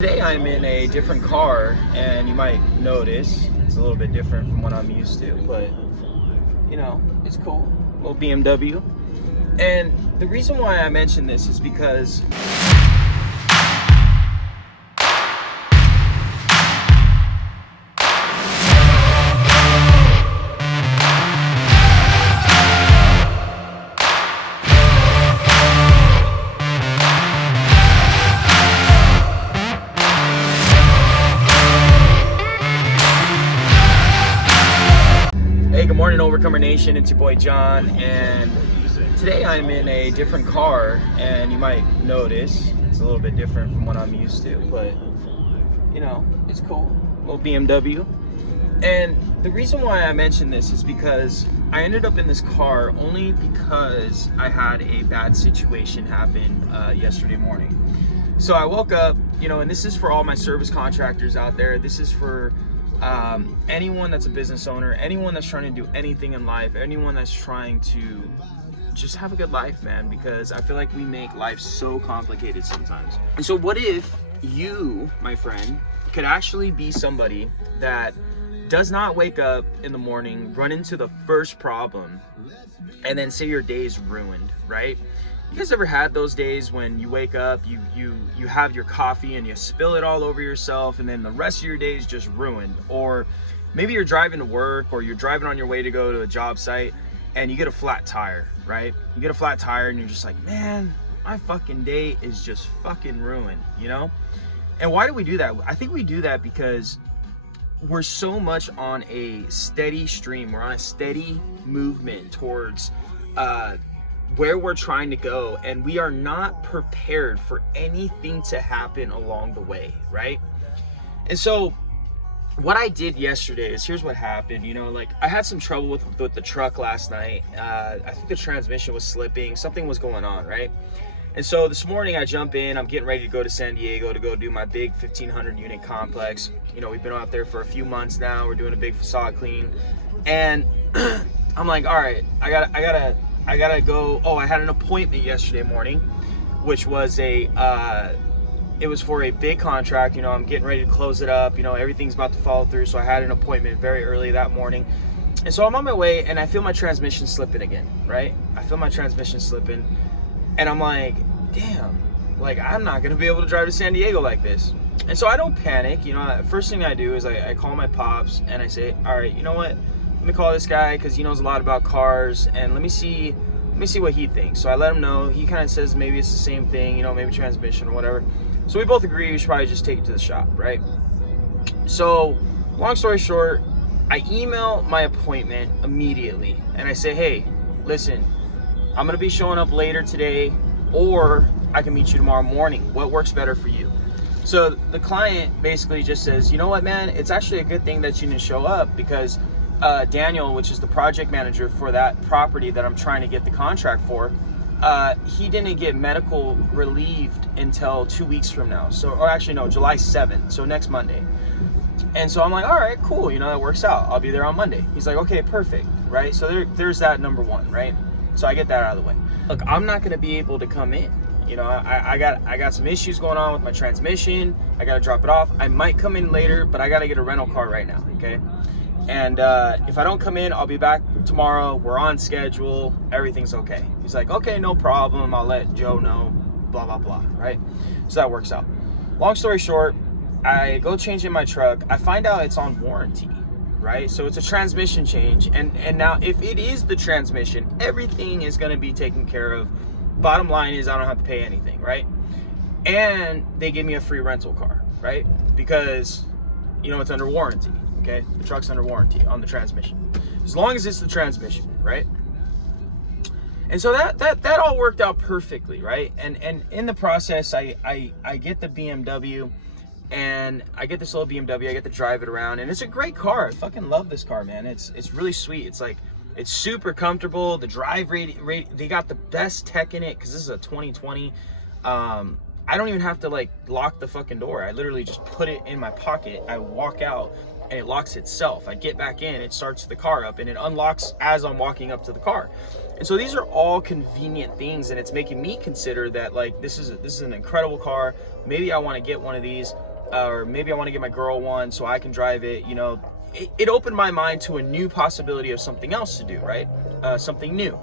Today I'm in a different car, and you might notice it's a little bit different from what I'm used to, but you know, it's cool. Little BMW. And the reason why I mention this is because hey, good morning, Overcomer Nation. It's your boy John, and today I'm in a different car, and you might notice it's a little bit different from what I'm used to, but you know, it's cool. Little BMW. And the reason why I mention this is because I ended up in this car only because I had a bad situation happen yesterday morning. So I woke up, you know, and this is for all my service contractors out there. This is for anyone that's a business owner, anyone that's trying to do anything in life, anyone that's trying to just have a good life, man, because I feel like we make life so complicated sometimes. And so what if you, my friend, could actually be somebody that does not wake up in the morning, run into the first problem, and then say your day's ruined, right? You guys ever had those days when you wake up, you have your coffee and you spill it all over yourself, and then the rest of your day is just ruined? Or maybe you're driving to work, or you're driving on your way to go to a job site, and you get a flat tire, right? You get a flat tire and you're just like, man, my fucking day is just fucking ruined, you know? And why do we do that? I think we do that because we're so much on a steady stream. We're on a steady movement towards where we're trying to go, and we are not prepared for anything to happen along the way, right? And so what I did yesterday is, here's what happened. You know, like, I had some trouble with the truck last night. I think the transmission was slipping, something was going on, right? And so this morning I jump in, I'm getting ready to go to San Diego to go do my big 1,500 unit complex. You know, we've been out there for a few months now. We're doing a big facade clean, and I'm like, all right, I gotta go. Oh, I had an appointment yesterday morning, which was it was for a big contract. You know, I'm getting ready to close it up. You know, everything's about to follow through. So I had an appointment very early that morning. And so I'm on my way, and I feel my transmission slipping again, right? I feel my transmission slipping, and I'm like, damn, like, I'm not gonna be able to drive to San Diego like this. And so I don't panic. You know, first thing I do is I call my pops and I say, all right, you know what? Let me call this guy because he knows a lot about cars, and let me see what he thinks. So I let him know. He kind of says maybe it's the same thing, you know, maybe transmission or whatever. So we both agree we should probably just take it to the shop, right? So long story short, I email my appointment immediately and I say, hey, listen, I'm gonna be showing up later today, or I can meet you tomorrow morning. What works better for you? So the client basically just says, you know what, man, it's actually a good thing that you didn't show up, because Daniel, which is the project manager for that property that I'm trying to get the contract for, he didn't get medical relieved until 2 weeks from now. So, or actually no, July 7th, so next Monday. And so I'm like, all right, cool, you know, that works out. I'll be there on Monday. He's like, okay, perfect, right? So there's that number one, right? So I get that out of the way. Look, I'm not gonna be able to come in. You know, I got some issues going on with my transmission. I gotta drop it off. I might come in later, but I gotta get a rental car right now, okay? And if I don't come in, I'll be back tomorrow. We're on schedule. Everything's okay. He's like, okay, no problem. I'll let Joe know, blah, blah, blah, right? So that works out. Long story short, I go change in my truck. I find out it's on warranty, right? So it's a transmission change. And now if it is the transmission, everything is going to be taken care of. Bottom line is I don't have to pay anything, right? And they give me a free rental car, right? Because, you know, it's under warranty. Okay, the truck's under warranty on the transmission, as long as it's the transmission, right? And so that all worked out perfectly, right? And in the process, I get the BMW, and I get this little BMW. I get to drive it around, and it's a great car. I fucking love this car, man. It's really sweet. It's like, it's super comfortable. The drive rate, they got the best tech in it because this is a 2020. I don't even have to like lock the fucking door. I literally just put it in my pocket. I walk out, and it locks itself. I get back in, it starts the car up, and it unlocks as I'm walking up to the car. And so these are all convenient things, and it's making me consider that, like, this is an incredible car. Maybe I want to get one of these. or maybe I want to get my girl one so I can drive it. You know, it opened my mind to a new possibility of something else to do, right? Something new,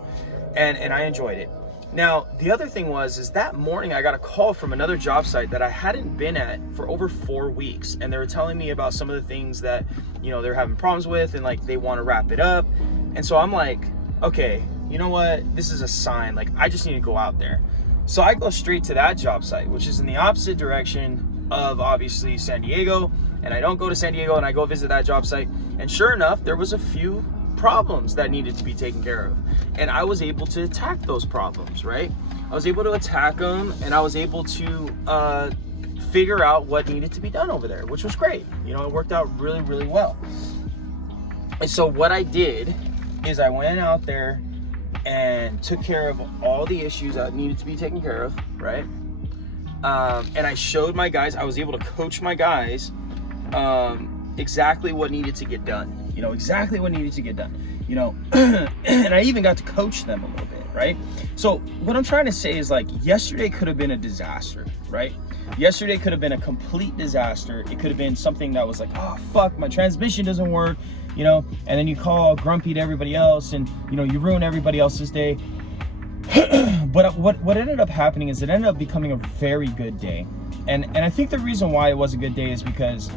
and I enjoyed it. Now, the other thing is that morning I got a call from another job site that I hadn't been at for over 4 weeks, and they were telling me about some of the things that, you know, they're having problems with, and like they want to wrap it up. And so I'm like, okay, you know what? This is a sign. Like, I just need to go out there. So I go straight to that job site, which is in the opposite direction of obviously San Diego, and I don't go to San Diego, and I go visit that job site, and sure enough, there was a few problems that needed to be taken care of, and I was able to attack those problems, right? I was able to attack them, and I was able to figure out what needed to be done over there, which was great. You know, it worked out really, really well. And so what I did is I went out there and took care of all the issues that needed to be taken care of, right? And I showed my guys, I was able to coach my guys exactly what needed to get done. You know, exactly what needed to get done, you know, and I even got to coach them a little bit, right? So what I'm trying to say is, like, yesterday could have been a disaster, right? Yesterday could have been a complete disaster. It could have been something that was like, oh, fuck, my transmission doesn't work, you know, and then you call grumpy to everybody else, and, you know, you ruin everybody else's day. But what ended up happening is it ended up becoming a very good day. And I think the reason why it was a good day is because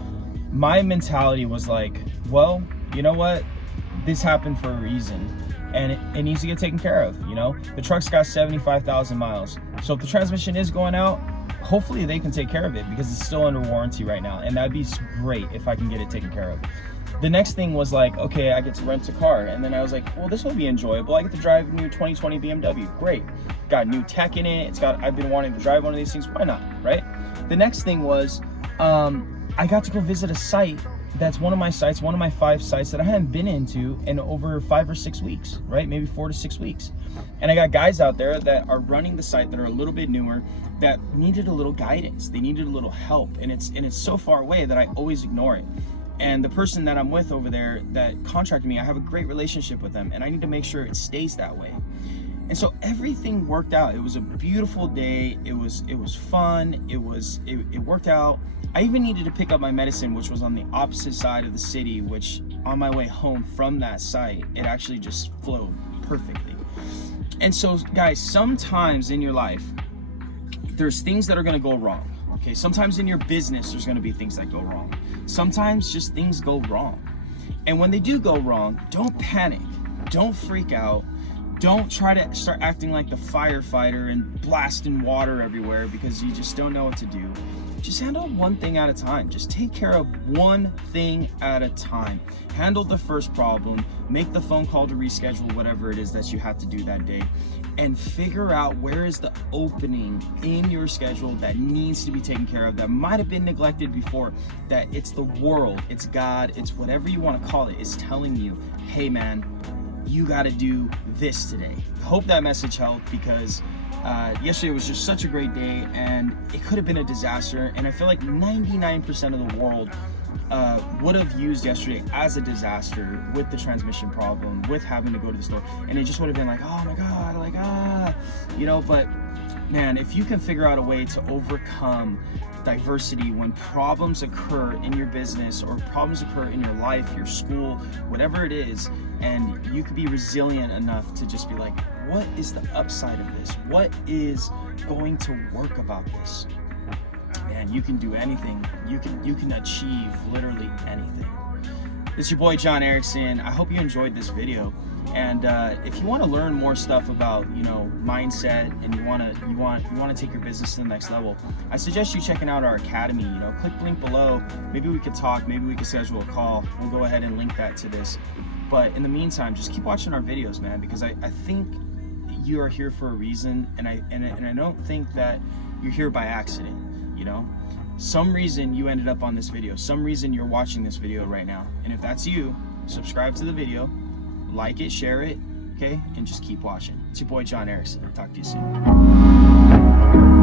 my mentality was like, well, you know what? This happened for a reason, and it needs to get taken care of. You know, the truck's got 75,000 miles. So if the transmission is going out, hopefully they can take care of it, because it's still under warranty right now. And that'd be great if I can get it taken care of. The next thing was like, okay, I get to rent a car. And then I was like, well, this will be enjoyable. I get to drive a new 2020 BMW. Great. Got new tech in it. I've been wanting to drive one of these things. Why not? Right? The next thing was, I got to go visit a site that's one of my sites, one of my 5 sites that I haven't been into in over 5 or 6 weeks, right? Maybe 4 to 6 weeks. And I got guys out there that are running the site that are a little bit newer, that needed a little guidance. They needed a little help. And it's so far away that I always ignore it. And the person that I'm with over there that contracted me, I have a great relationship with them, and I need to make sure it stays that way. And so everything worked out. It was a beautiful day. It was fun. It worked out. I even needed to pick up my medicine, which was on the opposite side of the city, which on my way home from that site, it actually just flowed perfectly. And so, guys, sometimes in your life, there's things that are going to go wrong. Okay, sometimes in your business, there's going to be things that go wrong. Sometimes just things go wrong. And when they do go wrong, don't panic. Don't freak out. Don't try to start acting like the firefighter and blasting water everywhere because you just don't know what to do. Just handle one thing at a time. Just take care of one thing at a time. Handle the first problem, make the phone call to reschedule whatever it is that you have to do that day, and figure out where is the opening in your schedule that needs to be taken care of, that might have been neglected before, that it's the world, it's God, it's whatever you want to call it, is telling you, hey man, you got to do this today. Hope that message helped, because yesterday was just such a great day, and it could have been a disaster, and I feel like 99% of the world would have used yesterday as a disaster with the transmission problem, with having to go to the store, and it just would have been like, oh my God, like, you know. But man, if you can figure out a way to overcome diversity when problems occur in your business or problems occur in your life, your school, whatever it is, and you could be resilient enough to just be like, what is the upside of this? What is going to work about this? Man, you can do anything. You can achieve literally anything. It's your boy John Erikson. I hope you enjoyed this video. And if you want to learn more stuff about, you know, mindset, and you want to take your business to the next level, I suggest you checking out our academy. You know, click the link below. Maybe we could talk. Maybe we could schedule a call. We'll go ahead and link that to this. But in the meantime, just keep watching our videos, man, because I think you are here for a reason, and I don't think that you're here by accident. You know, some reason you ended up on this video. Some reason you're watching this video right now. And if that's you, subscribe to the video. Like it, share it, okay? And just keep watching. It's your boy John Erikson. Talk to you soon.